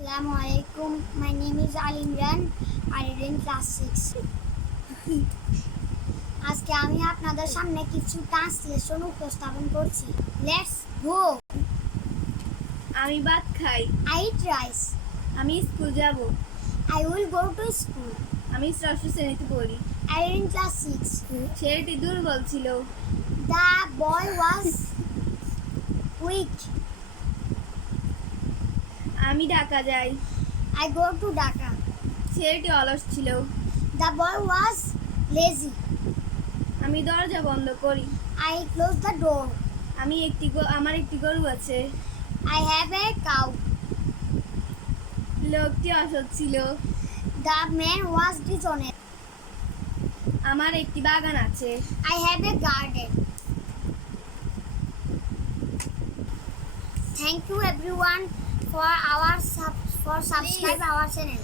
Assalamualaikum. My name is Ali Imran. I read in class 6. আজকে আমি আপনাদের সামনে কিছু ট্রান্সলেশন উপস্থাপন করছি। Let's go. আমি ভাত খাই। I eat rice. আমি স্কুল যাব। I will go to school. আমি ষষ্ঠ শ্রেণীতে পড়ি। I read in class 6. ছেলেটি দুর্বল ছিল। The boy was weak. আমি ঢাকা যাই। I go to Dhaka. ছেলেটি অলস ছিল। The boy was lazy. আমি দরজা বন্ধ করি। I close the door. আমার একটি গরু আছে। I have a cow. লোকটি অসৎ ছিল। The man was dishonest. আমার একটি বাগান আছে। I have a garden. Thank you everyone for subscribe our channel.